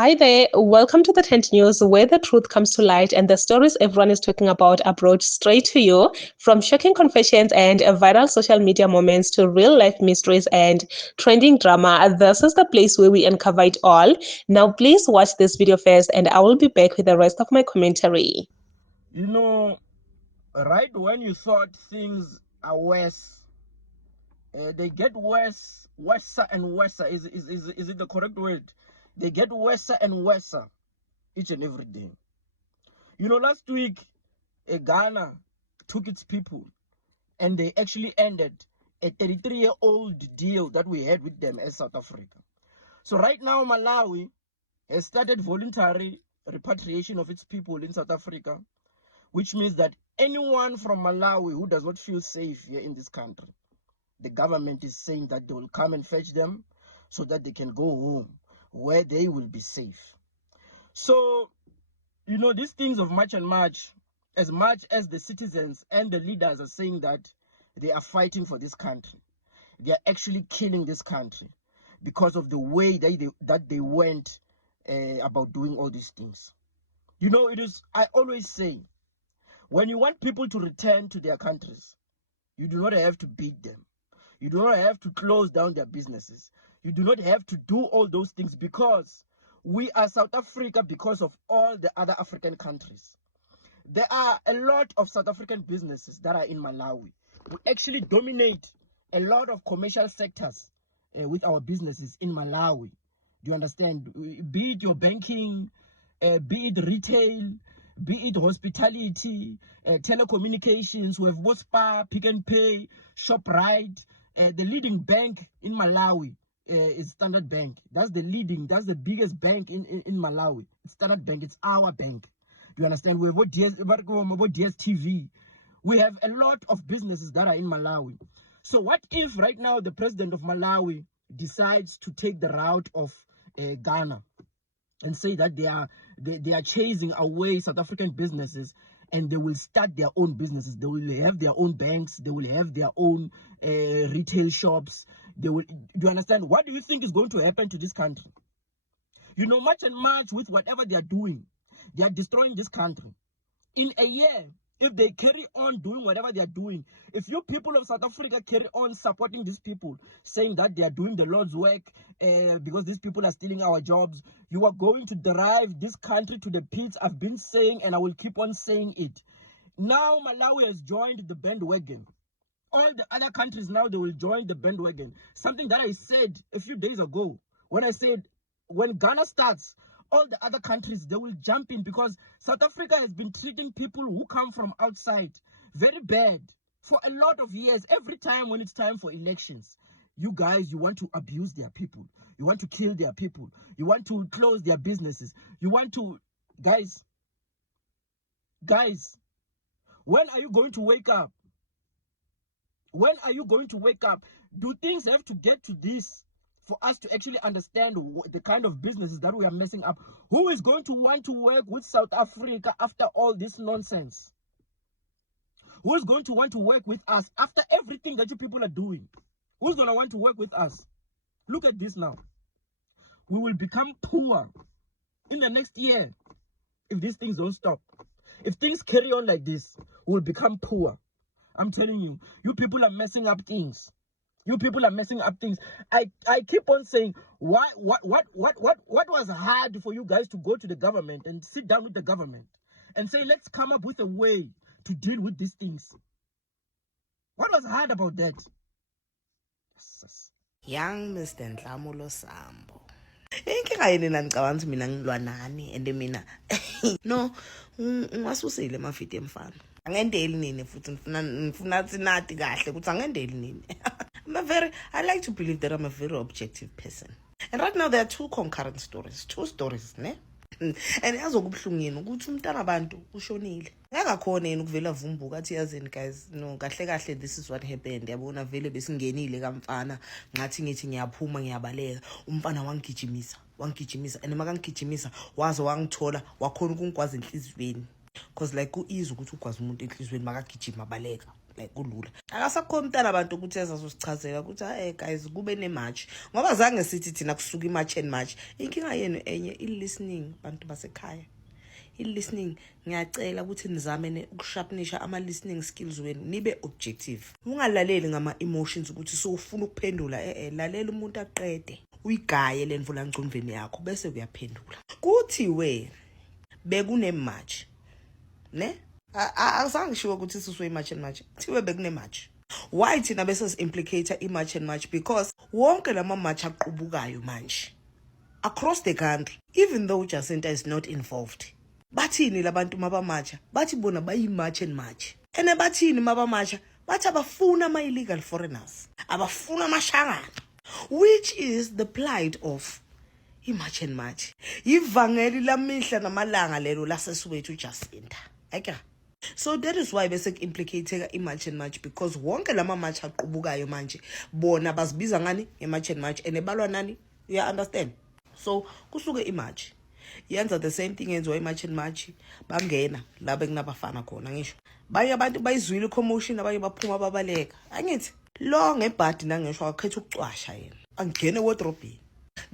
Hi there, welcome to the Tent News, where the truth comes to light and the stories everyone is talking about are brought straight to you. From shocking confessions and viral social media moments to real life mysteries and trending drama, this is the place where we uncover it all. Now, please watch this video first, and I will be back with the rest of my commentary. You know, right when you thought things are worse, they get worse, worse and worse. Is it the correct word? They get worse and worse each and every day. You know, last week, Ghana took its people and they actually ended a 33-year-old deal that we had with them as South Africa. So right now, Malawi has started voluntary repatriation of its people in South Africa, which means that anyone from Malawi who does not feel safe here in this country, the government is saying that they will come and fetch them so that they can go home where they will be safe. So, you know, these things of March and March, as much as the citizens and the leaders are saying that they are fighting for this country, they are actually killing this country because of the way that they went about doing all these things. You know, I always say, when you want people to return to their countries, you do not have to beat them. You do not have to close down their businesses. You do not have to do all those things, because we are South Africa because of all the other African countries. There are a lot of South African businesses that are in Malawi. We actually dominate a lot of commercial sectors with our businesses in Malawi. Do you understand? Be it your banking, be it retail, be it hospitality, telecommunications. We have Spa, Pick n Pay, ShopRite. The leading bank in Malawi is Standard Bank. That's the biggest bank in Malawi. It's Standard Bank. It's our bank. Do you understand? We have DSTV. We have a lot of businesses that are in Malawi. So what if right now the president of Malawi decides to take the route of Ghana and say that they are chasing away South African businesses, and they will start their own businesses? They will have their own banks. They will have their own retail shops. Do you understand? What do you think is going to happen to this country? You know, March and March, with whatever they are doing, they are destroying this country. In a year, if they carry on doing whatever they are doing, if you people of South Africa carry on supporting these people, saying that they are doing the Lord's work because these people are stealing our jobs, you are going to drive this country to the pits. I've been saying, and I will keep on saying it. Now Malawi has joined the bandwagon. All the other countries now, they will join the bandwagon. Something that I said a few days ago, when I said, when Ghana starts, all the other countries, they will jump in, because South Africa has been treating people who come from outside very bad for a lot of years. Every time when it's time for elections, you guys, you want to abuse their people. You want to kill their people. You want to close their businesses. You want to, guys, when are you going to wake up? When are you going to wake up? Do things have to get to this for us to actually understand the kind of businesses that we are messing up? Who is going to want to work with South Africa after all this nonsense? Who is going to want to work with us after everything that you people are doing? Who's going to want to work with us? Look at this now. We will become poor in the next year if these things don't stop. If things carry on like this, we will become poor. I'm telling you, you people are messing up things. You people are messing up things. I keep on saying, what was hard for you guys to go to the government and sit down with the government and say, let's come up with a way to deal with these things? What was hard about that? Young Mr. Ndlamulo Sambo. Inkinga yini nanicabanga ukuthi mina ngilwa nani and mina no ngiwasusile amafiti emfana. Angendeli nini futhi ngifuna nathi kahle ukuthi angendeli nini. I like to believe that I'm a very objective person. And right now there are two concurrent stories, ne? And yazokubhlungu yini ukuthi umntana abantu ushonile. Ngakakhona yini ukuvela vumbuka athi yazini guys, no kahle this is what happened. Yabona vele besingenile kamfana ngathi ngithi ngiyaphuma ngiyabaleka, umfana wangigijimisa and makangigijimisa waze wangithola wakhona ukungikwazi enhlizweni, because like ku easy ukuthi ukwazi umuntu enhlizweni makagijima baleka. like kulula akasakhona umntana abantu ukuthi ezazosichazela ukuthi hey guys kube nematch ngoba zange sithi thina kusuka imatch and match inkinga yenu enye i-listening bantu basekhaya i-listening ngiyacela ukuthi nizame ukusharpenisha ama-listening skills wenu nibe objective ungalaleli ngama-emotions ukuthi sowufuna ukuphendula lalela umuntu aqede uyigaye le mvulangcondveni yakho bese kuyaphendula kuthi we bekunematch ne azange ngisho ukuthi siswe imatch and match thiwe bekunematch why thina bese si-implicate i-match and match because wonke lama match aqubukayo manje across the country even though Jacinta is not involved bathini labantu mabamacha bathi bona bayi-match and match ene bathini mabamacha bathi abafuna ama-illegal foreigners abafuna amashangana which is the plight of i-match and match yivangeli lamihla namalanga lelo laseSoweto Jacinta aka so that is why bese implicate i-match and match because wonke lama match aqubukayo manje bona bazibiza ngani i-match and match enebalwa nani you understand so kusuke i-match yenza the same thing yenziwa i-match and match bangena la bekunabafana khona ngisho baye abantu bayizwile i-commotion abaye baphuma babaleka angithi lo ngebhadi nangisho akhetha ukucwasha yena angene wardrobe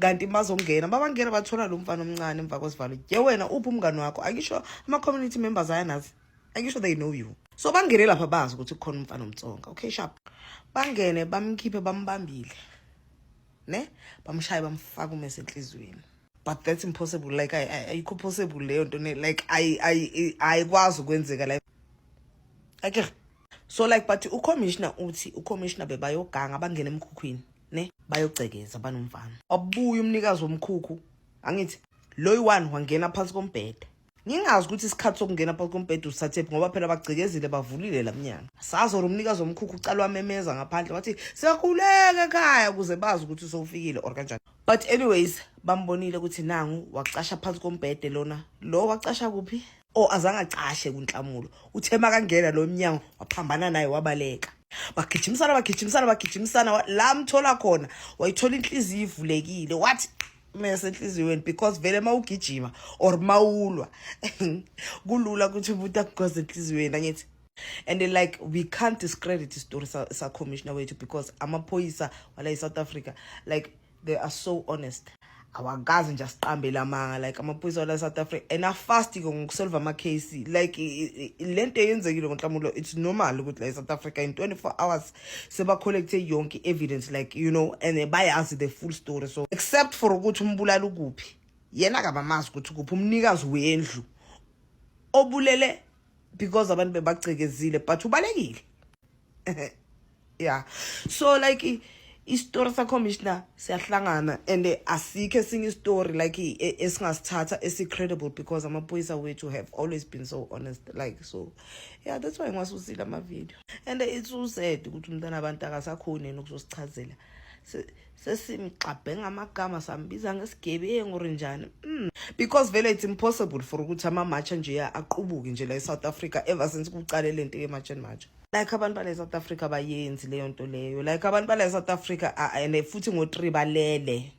kanti bazongena babangena bathola lo mfana omncane emva kwesivalo ye wena uphi umngani wakho akisho ama-community members ayanazi akisho they know you so bangene lapha bazi ukuthi kukhona umfana omtsonga okay sharp bangene bamkhiphe bambambile ne bamshaya bamfaka umese enhlizweni but that's impossible like ayikho possible leyo nto like ayikwazi ukwenzeka like okay so like but ucommissioner uthi ucommissioner bebayoganga bangena emkhukhwini ne bayocekeza banomfana abuye umnikazi womkhukhu angithi lo one wangena phansi kombhede ngingazi ukuthi isikhathi sokungena phansi kombhede usathephi ngoba phela bagcikezile bavulile lamnyanga sazo umnikazi womkhukhu ucalwa memeza ngaphandle wathi siyakhuleka ekhaya ukuze bazi ukuthi sowufikile or kanjani but anyways bambonile ukuthi nangu wacasha phansi kombhede lona lo wacasha kuphi azange acashe kunhlamulo uthema kangena lo mnyango waphambana naye wabaleka bagijimisana la mthola khona wayithola inhliziyo ivulekile wathi mase enhliziyweni because vele mawugijima or mawulwa kulula ukuthi umuntu akugoze enhliziyweni angithi and like we can't discredit story sa commissioner wethu because amaphoyisa wala eSouth Africa like they are so honest awakazi nje asiqambe lamanga like amaphoyisa wala eSouth Africa and afast ngokusolve ama case like lento eyenzekile ngoNhlamulo it's normal ukuthi la eSouth Africa in 24 hours seba collect yonke evidence like you know and bayazi the full story so except for ukuthi umbulala ukuphi yena akabamazi ukuthi kuphi umnikazi wendlu obulele because abantu bebagcekezile but ubalekile yeah so like istory sa commissioner siyahlangana and asikho esinye story like esingasithatha esicredible because amaphoyisa wethu have always been so honest like so yeah that's why ngiwasusile ama video and it's so sad ukuthi umntana abantu akasakhona ukuzosichazela sesimqabhe ngamagama sambiza ngesigebengu njani because vele it's impossible for ukuthi ama match nje aqubuke nje la eSouth Africa ever since kuqale lento ye match and match like abantu bala eSouth Africa bayenzi leyo nto leyo like abantu bala eSouth Africa and futhi ngo3 balele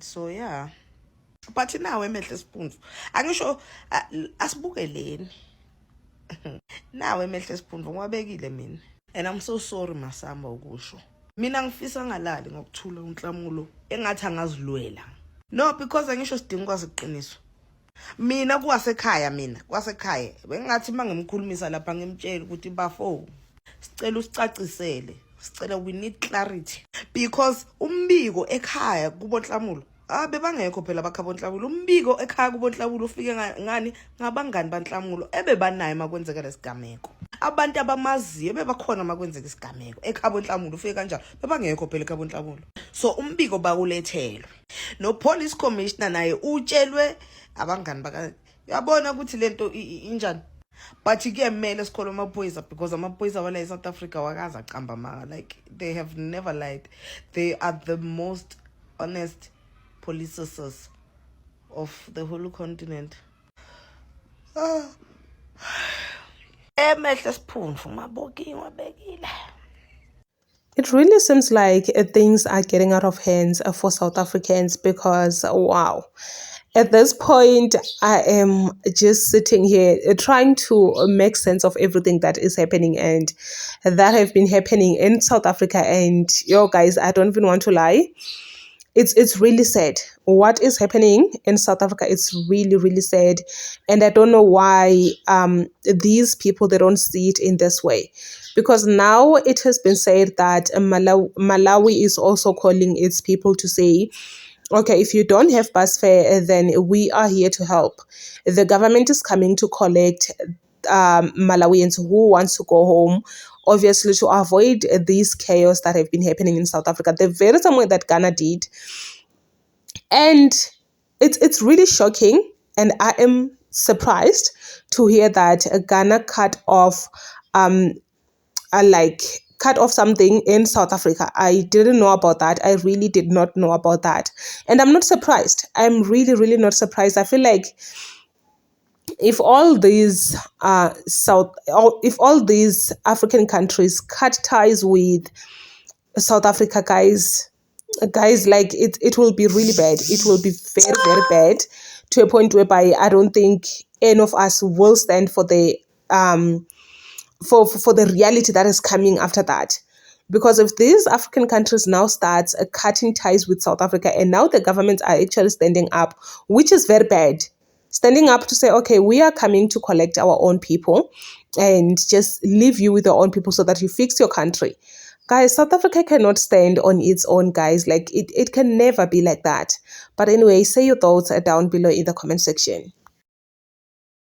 so yeah but nawe emehle Siphundvu angisho asibukeleni nawe emehle Siphundvu ngwabekile mina and I'm so sorry Masamba ukusho mina ngifisa ngalali ngokuthula uNhlamulo engathi angazilwela no because angisho sidinga kwaziqiniso mina kwasekhaya bengathi mangimkhulumisa lapha ngimtshela ukuthi bafo sicela usicacisele sicela we need clarity because umbiko ekhaya kuboNhlamulo bebangekho phela bakhaboNhlamulo umbiko ekhaya kuboNhlamulo ufike ngani ngabangani baNhlamulo ebebanayo makwenzeka lesigameko abantu abamaziyo bebakhona makwenzeka isigameko eKhabonhlamulo ufike kanjalo bebangekho phela eKhabonhlamulo so umbiko bakulethelwe no police commissioner naye utshelwe abangani baka yabona ukuthi lento injani but kuyemele sikhola amaphoyisa because amaphoyisa wala eSouth Africa wakaza qamba manga like they have never lied they are the most honest police officers of the whole continent emehle Siphundvu mabokiwe wabekile. It really seems like things are getting out of hands for South Africans because, wow, At this point, I am just sitting here trying to make sense of everything that is happening and that have been happening in South Africa. And yo, guys, I don't even want to lie. It's really sad. What is happening in South Africa? It's really, really sad. And I don't know why these people, they don't see it in this way. Because now it has been said that Malawi is also calling its people to say, okay, if you don't have bus fare, then we are here to help. The government is coming to collect Malawians who wants to go home, obviously to avoid these chaos that have been happening in South Africa. The very same way that Ghana did. And it's really shocking, and I am surprised to hear that Ghana like cut off something in South Africa. I didn't know about that. I really did not know about that. And I'm not surprised. I'm really, really not surprised. I feel like if all these if all these African countries cut ties with South Africa, guys, like it will be really bad. It will be very, very bad, to a point whereby I don't think any of us will stand for the for the reality that is coming after that. Because if these African countries now start cutting ties with South Africa, and now the governments are actually standing up, which is very bad, standing up to say, okay, we are coming to collect our own people and just leave you with your own people so that you fix your country. Guys, South Africa cannot stand on its own, guys. Like it can never be like that. But anyway, say your thoughts down below in the comment section.